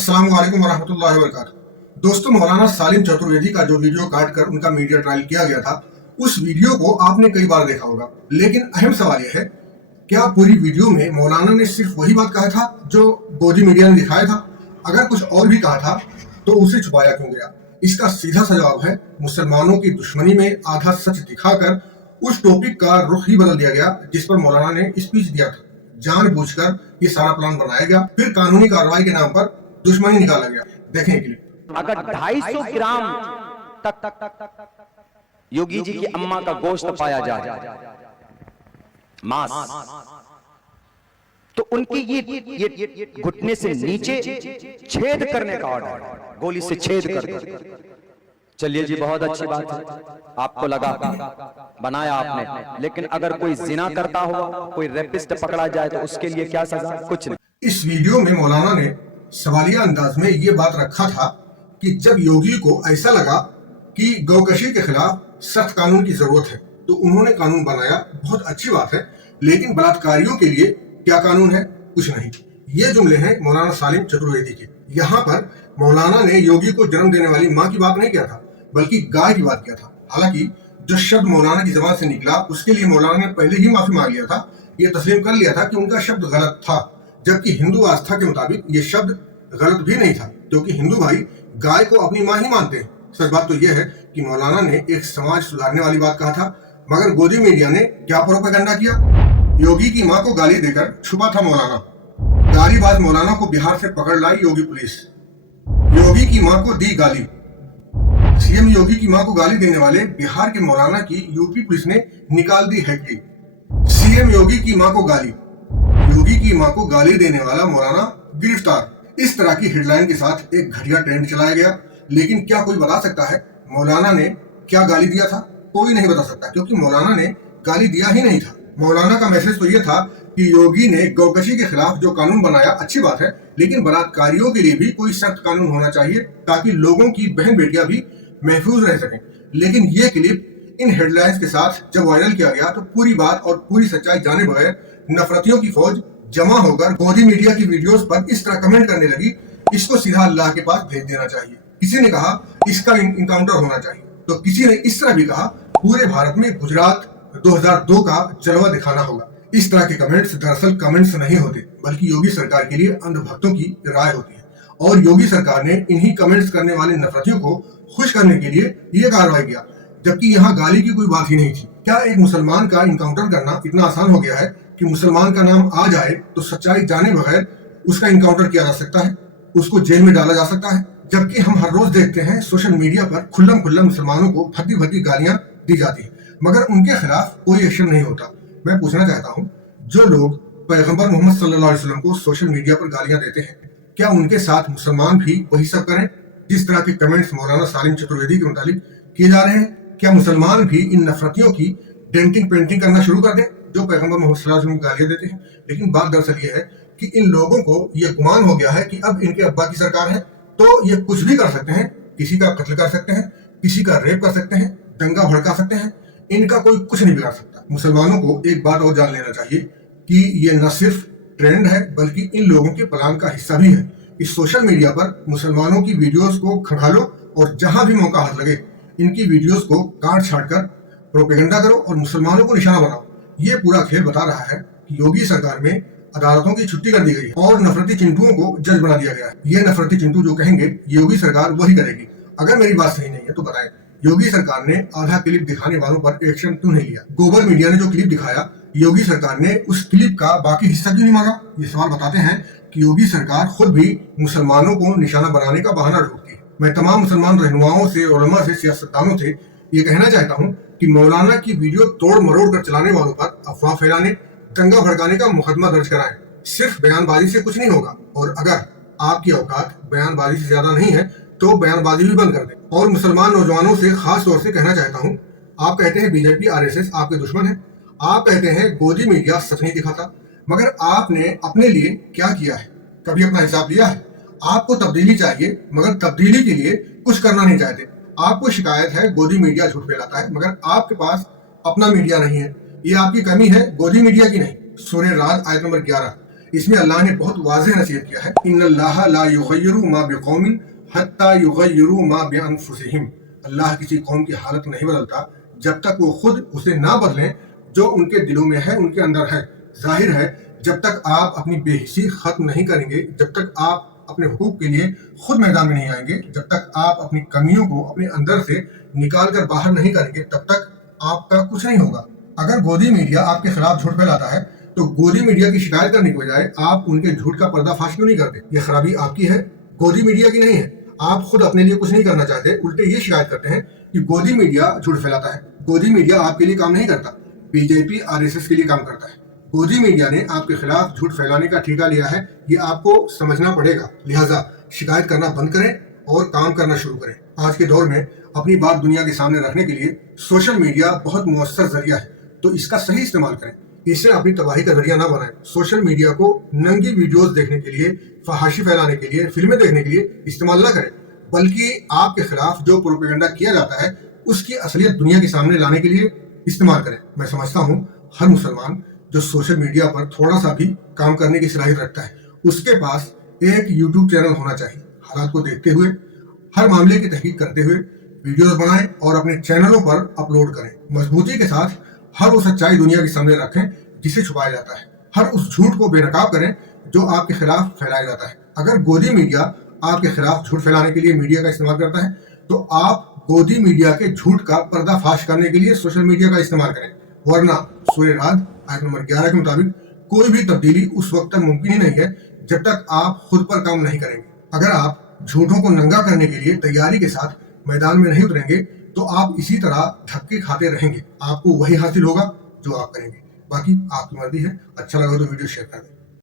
अस्सलाम वालेकुम वरहमतुल्लाहि वबरकातुहू। दोस्तों, मौलाना सालिम चतुर्वेदी का जो वीडियो काट कर उनका मीडिया ट्रायल किया गया था, उस वीडियो को आपने कई बार देखा होगा। लेकिन अहम सवाल यह है, क्या पूरी वीडियो में मौलाना ने सिर्फ वही बात कहा था जो गोदी मीडिया ने दिखाया था? अगर कुछ और भी कहा था तो उसे छुपाया क्यों गया? इसका सीधा सा जवाब है, मुसलमानों की दुश्मनी में आधा सच दिखाकर उस टॉपिक का रुख ही बदल दिया गया जिस पर मौलाना ने स्पीच दिया था। जानबूझकर ये सारा प्लान बनाया गया, फिर कानूनी कार्रवाई के नाम पर दुश्मनी निकाला गया। देखें क्लिप। अगर 250 ग्राम योगी जी की अम्मा का गोश्त पाया जाए, मांस, तो उनकी ये घुटने से नीचे छेद करने का ऑर्डर, गोली से छेद कर। चलिए जी, बहुत अच्छी बात है, आपको लगा बनाया आपने। लेकिन अगर कोई जिना करता हुआ कोई रेपिस्ट पकड़ा जाए तो उसके लिए क्या सजा? कुछ नहीं। इस वीडियो में मौलाना ने सवालिया अंदाज में ये बात रखा था कि जब योगी को ऐसा लगा कि गौकशी के खिलाफ सख्त कानून की जरूरत है तो उन्होंने कानून बनाया। बहुत अच्छी बात है, लेकिन बलात्कारियों के लिए क्या कानून है? कुछ नहीं। ये जुमले हैं मौलाना सालिम चतुर्वेदी के। यहाँ पर मौलाना ने योगी को जन्म देने वाली माँ की बात नहीं किया था, बल्कि गाय की बात किया था। हालांकि जो शब्द मौलाना की जबान से निकला उसके लिए मौलाना ने पहले ही माफी मांग लिया था। ये तस्लीम कर लिया था कि उनका शब्द गलत था, जबकि हिंदू आस्था के मुताबिक ये शब्द गलत भी नहीं था, क्योंकि हिंदू भाई गाय को अपनी माँ ही मानते हैं। सच बात तो यह है कि मौलाना ने एक समाज सुधारने वाली बात कहा था, मगर गोदी मीडिया ने क्या प्रोपेगेंडा किया? योगी की माँ को गाली देकर छुपा था मौलाना। गालीबाज मौलाना को बिहार से पकड़ लाई योगी पुलिस। योगी की माँ को दी गाली। सीएम योगी की माँ को गाली देने वाले बिहार के मौलाना की यूपी पुलिस ने निकाल दी हैट्रिक। सीएम योगी की माँ को गाली, योगी की माँ को गाली देने वाला मौलाना गिरफ्तार। इस तरह की हेडलाइन के साथ एक घटिया ट्रेंड चलाया गया। लेकिन क्या कोई बता सकता है मौलाना ने क्या गाली दिया था? कोई नहीं बता सकता, क्योंकि मौलाना ने गाली दिया ही नहीं था। मौलाना का मैसेज तो ये था कि योगी ने गौकशी के खिलाफ जो कानून बनाया अच्छी बात है, लेकिन बलात्कारियों के लिए भी कोई सख्त कानून होना चाहिए ताकि लोगों की बहन बेटियां भी महफूज रह सकें। लेकिन ये क्लिप इन हेडलाइंस के साथ जब वायरल किया गया तो पूरी बात और पूरी सच्चाई जाने बगैर नफरतियों की फौज जमा होकर गोदी मीडिया की वीडियोस पर इस तरह कमेंट करने लगी, इसको सीधा अल्लाह के पास भेज देना चाहिए। किसी ने कहा इसका इनकाउंटर होना चाहिए, तो किसी ने इस तरह भी कहा पूरे भारत में गुजरात 2002 का जलवा दिखाना होगा। इस तरह के कमेंट्स दरअसल कमेंट्स नहीं होते, बल्कि योगी सरकार के लिए अंधभक्तों की राय होती है। और योगी सरकार ने इन्हीं कमेंट्स करने वाले नफरतियों को खुश करने के लिए ये कार्रवाई किया, जबकि यहाँ गाली की कोई बात ही नहीं थी। क्या एक मुसलमान का इनकाउंटर करना इतना आसान हो गया है कि मुसलमान का नाम आ जाए तो सच्चाई जाने बगैर उसका इनकाउंटर किया जा सकता है, उसको जेल में डाला जा सकता है? जबकि हम हर रोज देखते हैं सोशल मीडिया पर खुल्लम खुल्ला मुसलमानों को भद्दी भद्दी गालियां दी जाती है, मगर उनके खिलाफ कोई एक्शन नहीं होता। मैं पूछना चाहता हूँ, जो लोग पैगंबर मोहम्मद सल्लल्लाहु अलैहि वसल्लम को सोशल मीडिया पर गालियां देते हैं, क्या उनके साथ मुसलमान भी वही सब करें जिस तरह के कमेंट्स मौलाना सालिम चतुर्वेदी के मुतालिक किए जा रहे हैं? क्या मुसलमान भी इन नफरतियों की डेंटिंग पेंटिंग करना शुरू कर दें जो पैगंबर मोहम्मद सल्लल्लाहु अलैहि वसल्लम को गालियां देते हैं? लेकिन बात दरअसल ये है कि इन लोगों को ये गुमान हो गया है कि अब इनके अब्बा की सरकार है तो ये कुछ भी कर सकते हैं, किसी का कत्ल कर सकते हैं, किसी का रेप कर सकते हैं, दंगा भड़का सकते हैं, इनका कोई कुछ नहीं बिगाड़ सकता। मुसलमानों को एक बात और जान लेना चाहिए कि ये न सिर्फ ट्रेंड है बल्कि इन लोगों के प्लान का हिस्सा भी है। इस सोशल मीडिया पर मुसलमानों की वीडियोस को खंगालो और जहां भी मौका हाथ लगे इनकी वीडियोस को काट छाट कर प्रोपेगेंडा करो और मुसलमानों को निशाना बनाओ। ये पूरा खेल बता रहा है कि योगी सरकार में अदालतों की छुट्टी कर दी गई है और नफरती चिंटुओं को जज बना दिया गया है। ये नफरती चिंटू जो कहेंगे योगी सरकार वही करेगी। अगर मेरी बात सही नहीं है तो बताएं, योगी सरकार ने आधा क्लिप दिखाने वालों पर एक्शन क्यों नहीं लिया? गोबर मीडिया ने जो क्लिप दिखाया, योगी सरकार ने उस क्लिप का बाकी हिस्सा क्यों नहीं मांगा? ये सवाल बताते हैं कि योगी सरकार खुद भी मुसलमानों को निशाना बनाने का बहाना ढूंढती है। मैं तमाम मुसलमान रहनुमाओं से, उलमा से, सियासतदानों से ये कहना चाहता हूँ कि मौलाना की वीडियो तोड़ मरोड़ कर चलाने वालों पर अफवाह फैलाने, दंगा भड़काने का मुकदमा दर्ज कराएं। सिर्फ बयानबाजी से कुछ नहीं होगा, और अगर आपकी औकात बयानबाजी से ज्यादा नहीं है तो बयानबाजी भी बंद कर दें। और मुसलमान नौजवानों से खास तौर से कहना चाहता हूँ, आप कहते हैं बीजेपी आरएसएस आपके दुश्मन है, आप कहते हैं गोदी मीडिया सच नहीं दिखाता, मगर आपने अपने लिए क्या किया है? कभी अपना हिसाब लिया है? आपको तब्दीली चाहिए, मगर तब्दीली के लिए कुछ करना नहीं चाहते। आपको शिकायत है गोदी मीडिया झूठ फैलाता है, मगर आपके पास अपना मीडिया नहीं है। ये आपकी कमी है, गोदी मीडिया की नहीं। सूरह राद आयत नंबर 11। اس میں اللہ نے بہت واضح نصیحت کیا ہے، ان اللہ لا یغیر ما بقوم حتی یغیروا ما بانفسہم، اللہ کسی قوم کی حالت نہیں بدلتا جب تک وہ خود اسے نہ بدلیں جو ان کے دلوں میں ہے، ان کے اندر ہے۔ ظاہر ہے جب تک آپ اپنی بے حسی ختم نہیں کریں گے، جب تک آپ اپنے حقوق کے لیے خود میدان میں نہیں آئیں گے، جب تک آپ اپنی کمیوں کو اپنے اندر سے نکال کر باہر نہیں کریں گے، تب تک آپ کا کچھ نہیں ہوگا۔ اگر گودی میڈیا آپ کے خلاف جھوٹ پھیلاتا ہے تو گودی میڈیا کی شکایت کرنے کے بجائے آپ ان کے جھوٹ کا پردہ فاش کیوں نہیں کرتے؟ یہ خرابی آپ کی ہے، گودی میڈیا کی نہیں ہے۔ آپ خود اپنے لیے کچھ نہیں کرنا چاہتے، الٹے یہ شکایت کرتے ہیں کہ گودی میڈیا جھوٹ پھیلاتا ہے۔ گودی میڈیا آپ کے لیے کام نہیں کرتا، بی جے پی RSS کے لیے کام کرتا ہے۔ گودی میڈیا نے آپ کے خلاف جھوٹ پھیلانے کا ٹھیکہ لیا ہے، یہ آپ کو سمجھنا پڑے گا۔ لہٰذا شکایت کرنا بند کریں اور کام کرنا شروع کریں۔ آج کے دور میں اپنی بات دنیا کے سامنے رکھنے کے لیے سوشل میڈیا بہت مؤثر ذریعہ ہے، تو اس کا صحیح استعمال کریں، اسے اپنی تباہی کا ذریعہ نہ بنائیں۔ سوشل میڈیا کو ننگی ویڈیوز دیکھنے کے لیے، فحاشی پھیلانے کے لیے، فلمیں دیکھنے کے لیے استعمال نہ کریں، بلکہ آپ کے خلاف جو پروپیگنڈا کیا جاتا ہے اس کی اصلیت دنیا کے سامنے لانے کے لیے استعمال کریں۔ میں سمجھتا ہوں ہر مسلمان جو سوشل میڈیا پر تھوڑا سا بھی کام کرنے کی صلاحیت رکھتا ہے، اس کے پاس ایک YouTube چینل ہونا چاہیے۔ حالات کو دیکھتے ہوئے، ہر معاملے کی تحقیق کرتے ہوئے ویڈیوز بنائیں اور اپنے چینلوں پر اپلوڈ کریں۔ مضبوطی کے ساتھ ہر وہ سچائی دنیا کے سامنے رکھیں جسے چھپایا جاتا ہے، ہر اس جھوٹ کو بے نقاب کریں جو آپ کے خلاف پھیلایا جاتا ہے۔ اگر گودی میڈیا آپ کے خلاف جھوٹ پھیلانے کے لیے میڈیا کا استعمال کرتا ہے تو آپ گودی میڈیا کے جھوٹ کا پردہ فاش کرنے کے لیے سوشل میڈیا کا استعمال کریں، ورنہ سورہ رعد آیت نمبر 11 کے مطابق کوئی بھی تبدیلی اس وقت تک ممکن ہی نہیں ہے جب تک آپ خود پر کام نہیں کریں گے۔ اگر آپ جھوٹوں کو ننگا کرنے کے لیے تیاری کے ساتھ میدان میں نہیں اتریں گے تو آپ اسی طرح دھکے کھاتے رہیں گے، آپ کو وہی حاصل ہوگا جو آپ کریں گے۔ باقی آپ کی مرضی ہے، اچھا لگا تو ویڈیو شیئر کر دیں۔